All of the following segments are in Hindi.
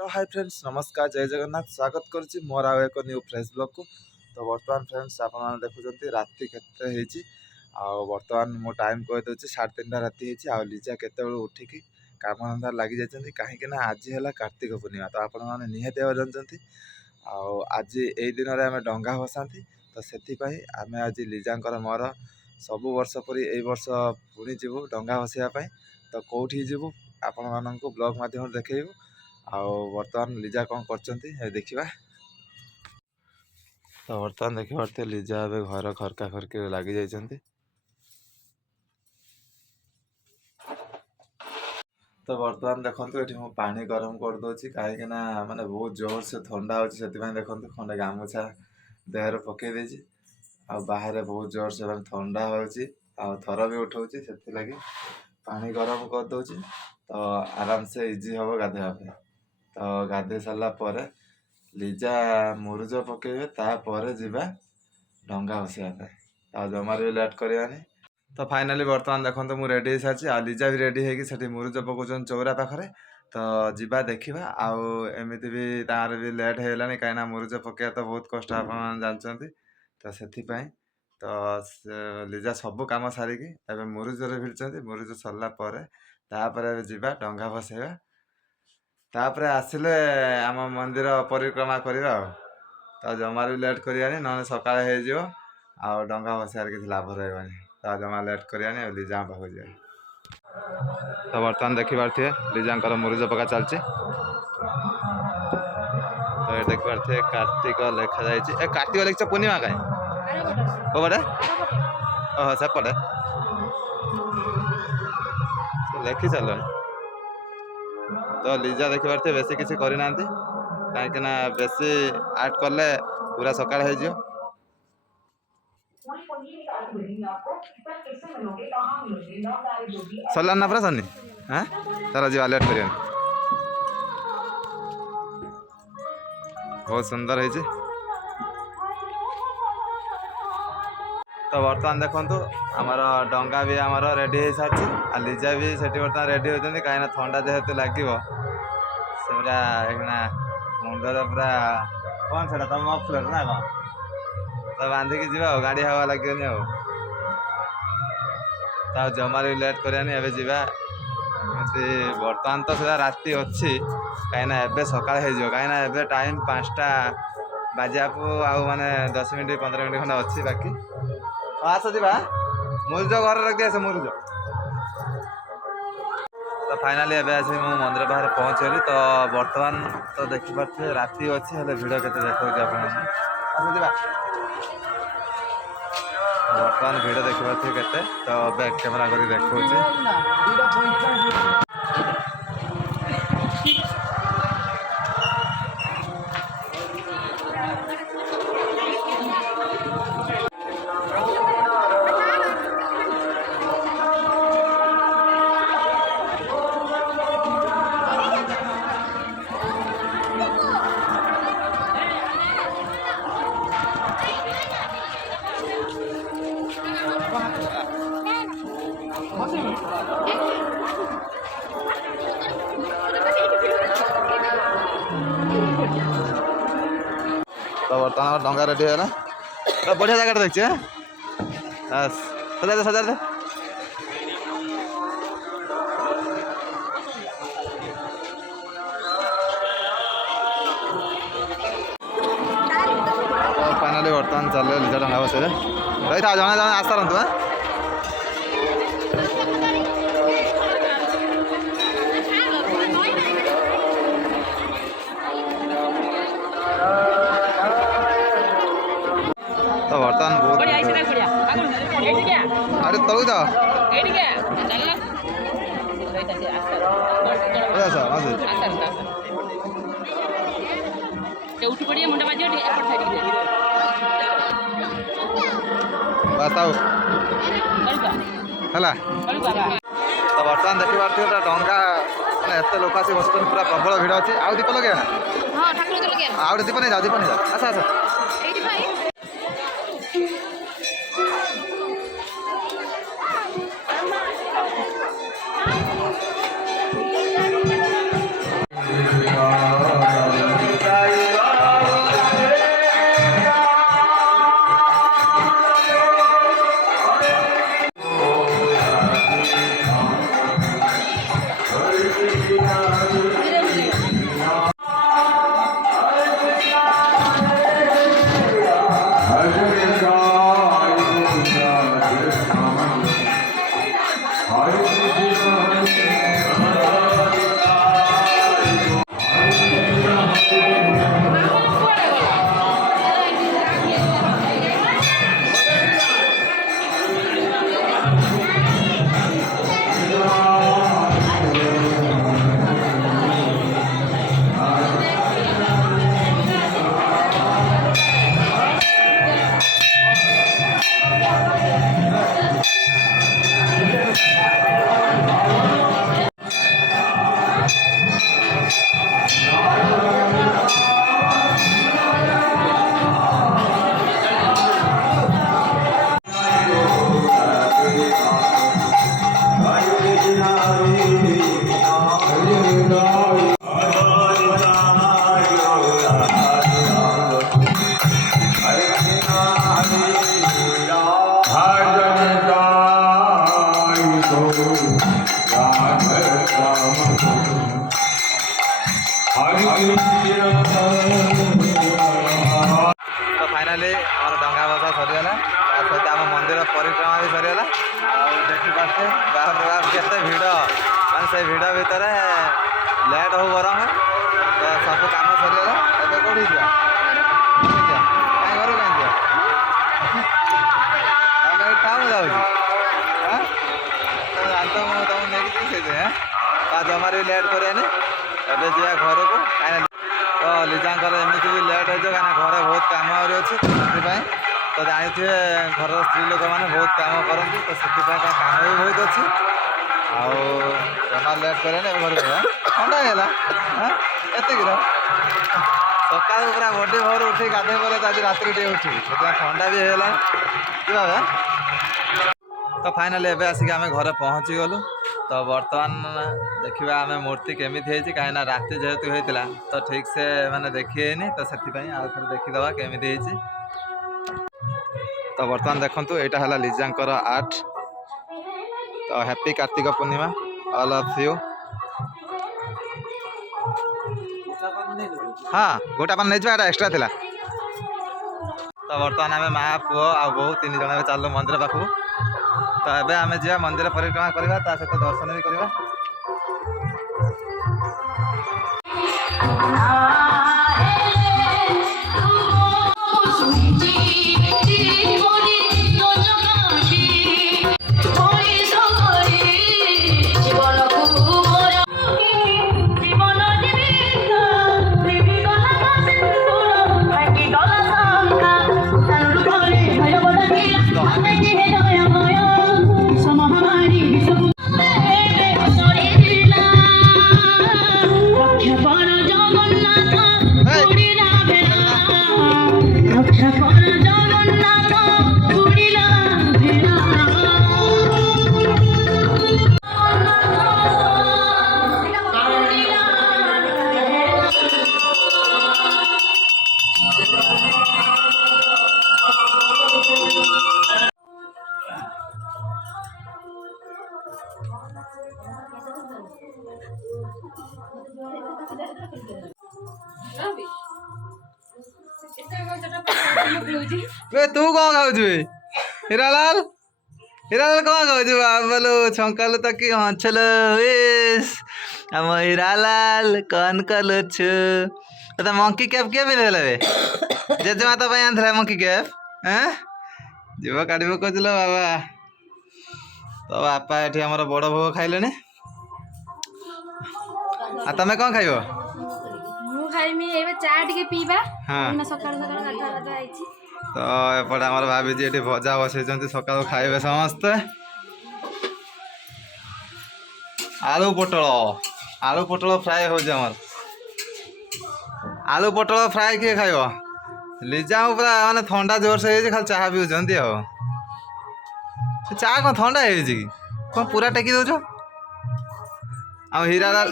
हेलो हाय फ्रेंड्स नमस्कार जय जगन्नाथ स्वागत करुच्ची मोर आउ एक न्यू फ्रेश ब्लॉग को। तो बर्तमान फ्रेंड्स आप देखुं राति केते बर्तमान मो टाइम कहीदे 3:30 राति आउ लिजा केत उठिकी काम धंदा लगी जाती कहीं आज है कार्तिक पूर्णिमा। तो आपण मैंने निहाती भाव जानते आज यही दिन में आम डंगा भसाती। तो से आम आज लिजांकर मोर सबु वर्ष परी ए वर्ष पुणी जीवु डंगा भसाइवाई। तो कौटी जीवु आपण मानक ब्लॉग माध्यम देखू बर्तमान लिजा कौन कर देखा। तो बर्तमान देखी पारे लिजा ए घर खरका खरकी लगी जाइए। तो बर्तमान देखो ये मु पानी गरम कर दूसरी कहीं माने बहुत जोर से ठंडा हो देखो खंडे गामुछा देहर पकई देछि बाहर बहुत जोर से ठंडा हो थर भी उठाऊँ से लगी पानी गरम कर दूसरी। तो आराम से इजी हम गाधेवाई। तो गाधे सारा पर लिजा मुरुज पकेबे तापर जीवा डंगा भसाइवाई जमार भी लेट करवानी। तो फाइनाली बर्तमान देखो मुझे रेडी सारी आ लिजा भी रेडी होगी मुरुज पकाउन चौरा पाखे। तो जीवा देखा आमती भी तार भी लेट होगा कहीं मुरुज पकड़ा तो बहुत कष्ट आप जानते। तो से तो लिजा सबू कम सारिकी एवं मुरुज भिड़ी मुरुज सरला जीवा डंगा भसाइवा तापर आसिले आम मंदिर परिक्रमा करवा। तो जमार भी लेट करवानी ना सका हो डंगा भसार किसी लाभ रही तो जमा लेट करवानी लिजा पाक जा। तो बर्तमान देखिपे लिजा मुरुज पका चलती। तो ये देखिपे कार्तिक लिखा जाए कार्तिक लिख पूर्णिमा कहीं कौटे ओह सेपटे लिखि चल। तो लिजा देखिपे बेसी किसी करना कहीं बेसी आर्ट कले पूरा सकाळ हो सरला ना पूरा सनी। हाँ चलो जी लेट कर बहुत सुंदर है। तो बर्तमान देखो आमर डंगा भी आमर रेडी हो सारी आ लिजा भी से बर्तमान रेडी होती कहीं ठंडा जेहेतु लगे से पूरा मुंडर पूरा कौन से तुम मफलर ना कौन तो बांधिकी जा गाड़ी हवा लगे तो जमार भी लेट करानी एवं जा बर्तमान तो सीधा राति अच्छी कहीं सका कहीं टाइम 5टा बाजा को आउ माने 10 मिनट 15 मिनट खंडे अच्छी बाकी आस जा मुरुज घर रख दिया से मुरुज। तो फाइनाली एवं आस मंदिर बाहर पहुँचली। तो बर्तमान तो देखिपे राति अच्छी हेल्ले भिड़ के देखा बर्तमान भिड़ देखिपे के तो बैक कैमेरा कर देखा। तो बर्तमान डंगा रेडी है तो बढ़िया जगह देखिए सजा दे सजा दे। तो फाइनाली बर्तमान चल लिजा डंगा बस रही था जमा जमा आस्था रहा। तो बर्तमान बहुत अरे तलू तो है। तो बर्तमान देखी पार्थे डंगा एत लोक आस बस पूरा प्रबल भिड़ अच्छी आउ दीप लगे आउ दीप नहीं जाओ दीप नहीं जाओ आस आस। Oh तो फाइनाली आम डंगा बसा सरीगला सहित आम मंदिर परिक्रमा भी सरीगला देखिपे बाप रे बाप केते भिड़ मान से भिड़ भितर लेट हो बरम तो सब काम सरीगला ଏବେ कौटी जा घर कहीं काम जाऊँ जानते तुमको नहीं जी जमार भी लेट करानी ଏବେ ଯିବା ଘରକୁ କାହିଁକି ତ ଲିଜାଙ୍କର ଏମିତି ବି ଲେଟ୍ ହେଇଯିବ କାହିଁକିନା ଘରେ ବହୁତ କାମ ଆହୁରି ଅଛି ସେଥିପାଇଁ ତ ଜାଣିଥିବେ ଘରର ସ୍ତ୍ରୀ ଲୋକମାନେ ବହୁତ କାମ କରନ୍ତି ତ ସେଥିପାଇଁ ତା କାମ ବି ବହୁତ ଅଛି ଆଉ ଜମା ଲେଟ୍ କରିବାନି ଏବେ ଘରକୁ ଯିବା ଥଣ୍ଡା ହେଇଗଲା ଏତିକିର ସକାଳୁ ପୁରା ବଡ଼ି ଭୋରୁ ଉଠି ଗାଧୋଇ ପରେ ଆଜି ରାତିରେ ଟିକେ ଉଠିବି ସେଥିପାଇଁ ଥଣ୍ଡା ବି ହେଇଗଲାଣି ଯିବା ତ ଫାଇନାଲି ଏବେ ଆସିକି ଆମେ ଘରେ ପହଞ୍ଚି ଗଲୁ तो बर्तमान देखा आम मूर्ति केमी कहीं राति जेहेतु होता तो ठीक से माने देखिए तो से आउ थे देखीदे केमी तो बर्तमान देखु यहाँ है लिजांकर आर्ट तो happy Kartik Purnima all of you हाँ गोटा पान नहीं एक्स्ट्रा थिला तो बर्तमान आम माँ पुओ आ बो तीन जन चलू मंदिर पाखु तो एबे आमे जा मंदिर परिक्रमा करवा ता सहित दर्शन भी करवा तू कौन खाऊ हीरालाल हीरालाल कौन खाऊ बोलो छंकालु तो कि हंचलो आम हीरालाल कौन कलु छु तो मंकी कैप किए पिंधे जेजेमाता आंध्रा मंकी कैप जीव काढ़ कहल बाबा तो बापा ये आम बड़ भोग खाइले तमें कौन खाइब तो एपटे आम भाभी ये भजा बसई सका खाइबे समस्ते आलू पोटल फ्राए हो आलू पोटल फ्राए किए खाइब लिजा पूरा माने ठंडा जोर से खाली चाह पीउछंती हो चाह कौन ठंडा है कौन पूरा टेकी दौच आम हीरालाल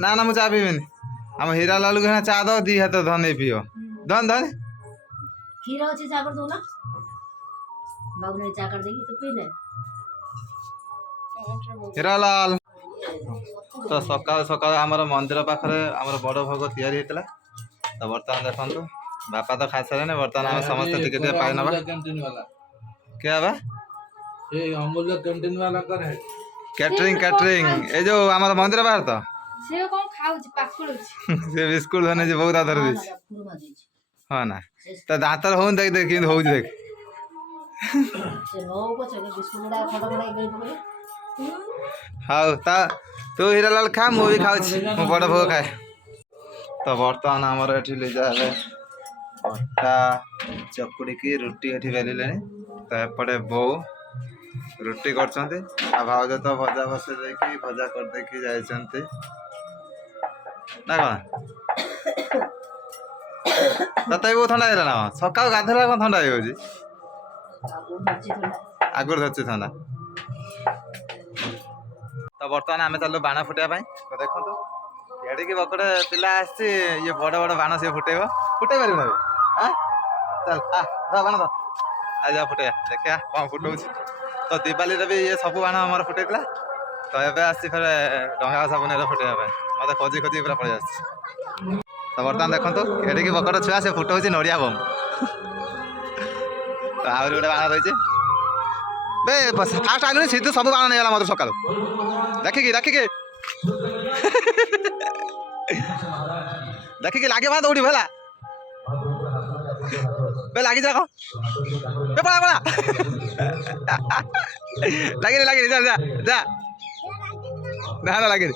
ना ना मुझे चाह पीबेनि आम हीरालाल को चाह दो दी हाथ धन पिओ धन धन खीर अच्छे चाह कर दो ना बाबू ने चाह कर देगी तो पी ले हीरालाल तो सकाल सकाल आमर मंदिर पाखे आमर बड़ भोग तैयारी होता तो बर्तमान देखु बापा तो खाई सारे बर्तमान आम समस्त टिके पाई ना क्या बा अमूल्य कैंटीन वाला कर है कैटरिंग कैटरिंग ए जो आमर मंदिर बाहर तो से कौन खाउछ पाकुड़ से बिस्कुट धने जे बहुत आदर दिस हां ना तो दांतर होन देख देख किंद होउछ देख से नो को चले बिस्कुट डा खटा खटा गई पड़े हाउ ता तू हीरालाल खा मु भी खाउछ मु बड़ भोग खाए तो बर्तमान आमर एठी ले जा है अटा चकुड़ी की रोटी एठी बेलिले तो एपटे बो रोटी करछन्ते आ भाउज तो भजा बसे देकी भजा कर देकी जायछन्ते ना कौन तते वो ठंडा है ना सकाळ गाधला कोन ठंडा हो जी आगुर धरछि ठंडा तो बर्तमान आमे चलो बाण फुटिया तो देखो तो एडी की बकड़े पिला आसी ये बड़ बड़ बाण से फुटेबो फुटे पारि ना हां चल आ दा बाण दो आ जा फुटे देखा कौन फुटौछ तो दिवाली रे भी ये सब बाण हमर फुटेतला तो एबे आसी फिर डंगा साबुन रे फुटेया मत खोजी खोजी पूरा पड़ जाए ତ ବର୍ତ୍ତମାନ ଦେଖନ୍ତୁ ଏଠିକି ବକଟ ଛୁଆ ସେ ଫୁଟଉଛି ନଡ଼ିଆ ବମ୍। ତ ଆହୁରି ଗୋଟେ ବାଣ ରହିଛି ବେ ଫାଷ୍ଟ ଆଗରୁ ସିଧୁ ସବୁ ବାଣ ନେଇଗଲା ମତେ ସକାଳୁ ଦେଖିକି ଦେଖିକି ଲାଗେ ବାଣ ଦୌଡ଼ିବ ହେଲା ବେ ଲାଗିଛି ଦେଖ ବେ ପଳା ଲାଗିନି ଯା ଲାଗିନି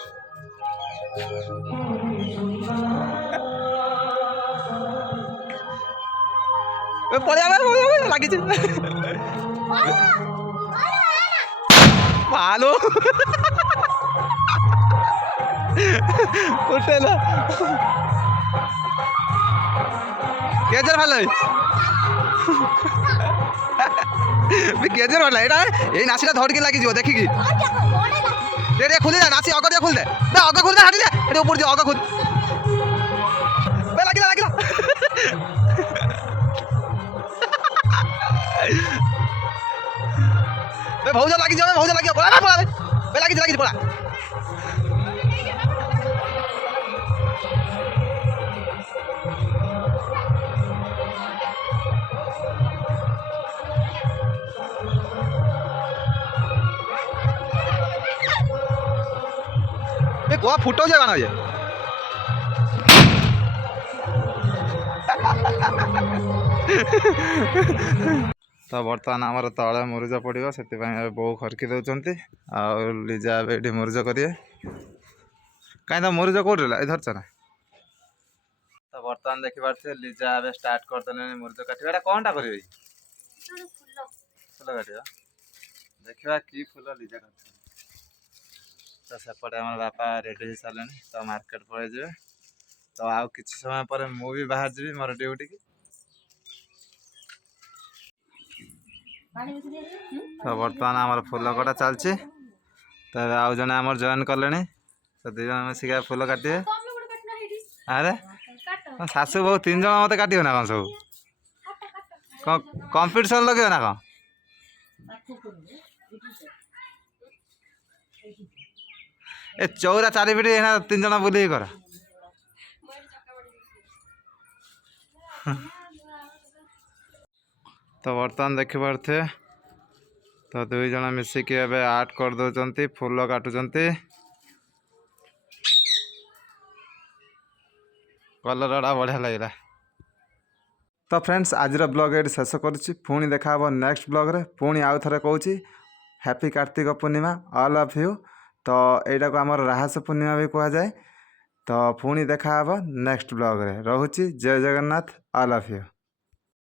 ପଳେଇବା ଲାଗିଛି ভালো উঠেলো কেজের ভালো কেজের ভালো এটা এই নাসিটা ধরকে লাগিଯିବ ଦେଖିକି ଟିକେ খুলি দে নাসি অগ দিয়ে খুল দে অগ খুল দে হাঁটি দে এটা উপর দিয়ে অগ খুল লাগিলা ভাউজ লাগিଯିବ পড়া লাগিଛି পড়া গোয়া ফুটাও যাবে না যে ତ ବର୍ତ୍ତମାନ ଆମର ତଳେ ମୁରୁଜ ପଡ଼ିବ ସେଥିପାଇଁ ଏବେ ବୋଉ ଖରକି ଦେଉଛନ୍ତି ଆଉ ଲିଜା ଏବେ ଏଠି ମୁରୁଜ କରିବେ କାହିଁ ତ ମୁରୁଜ କେଉଁଠି ରହିଲା ଏଇ ଧରିଛ ନା ତ ବର୍ତ୍ତମାନ ଦେଖିପାରୁଥିବେ ଲିଜା ଏବେ ଷ୍ଟାର୍ଟ କରିଦେଲେଣି ମୁରୁଜ କାଟିବା ଏଇଟା କ'ଣଟା କରିବେ ଫୁଲ କାଟିବା ଦେଖିବା କି ଫୁଲ ଲିଜା କାଟୁଛନ୍ତି ତ ସେପଟେ ଆମର ବାପା ରେଡ଼ି ହେଇସାରିଲେଣି ତ ମାର୍କେଟ ପଳେଇଯିବେ ତ ଆଉ କିଛି ସମୟ ପରେ ମୁଁ ବି ବାହାରିଯିବି ମୋର ଡ୍ୟୁଟିକି ତ ବର୍ତ୍ତମାନ ଆମର ଫୁଲ କଟା ଚାଲିଛି ତ ଆଉ ଜଣେ ଆମର ଜଏନ୍ କଲେଣି ତ 2 ଜଣ ମିଶିକି ଫୁଲ କାଟିବେ ଆରେ ଶାଶୁ ବୋଉ 3 ଜଣ ମତେ କାଟିବେ ନା କ'ଣ ସବୁ କ'ଣ କମ୍ପିଟିସନ୍ ଲଗେଇବେ ନା କ'ଣ ଏ ଚଉରା 4 ପିଠି ଏଇନା 3 ଜଣ ବୁଲିକି କର ତ ବର୍ତ୍ତମାନ ଦେଖିପାରୁଥିବେ ତ 2 ଜଣ ମିଶିକି ଏବେ ଆର୍ଟ କରିଦେଉଛନ୍ତି ଫୁଲ କାଟୁଛନ୍ତି କଲରଟା ବଢ଼ିଆ ଲାଗିଲା ତ ଫ୍ରେଣ୍ଡସ୍ ଆଜିର ବ୍ଲଗ୍ ଏଇଠି ଶେଷ କରୁଛି ପୁଣି ଦେଖା ହେବ ନେକ୍ସଟ ବ୍ଲଗ୍ରେ ପୁଣି ଆଉ ଥରେ କହୁଛି happy Kartik Purnima all of you ତ ଏଇଟାକୁ ଆମର ରାହାସ ପୂର୍ଣ୍ଣିମା ବି କୁହାଯାଏ ତ ପୁଣି ଦେଖା ହେବ ନେକ୍ସଟ ବ୍ଲଗ୍ରେ ରହୁଛି ଜୟ ଜଗନ୍ନାଥ ଅଲ୍ ଅଫ୍ ୟୁ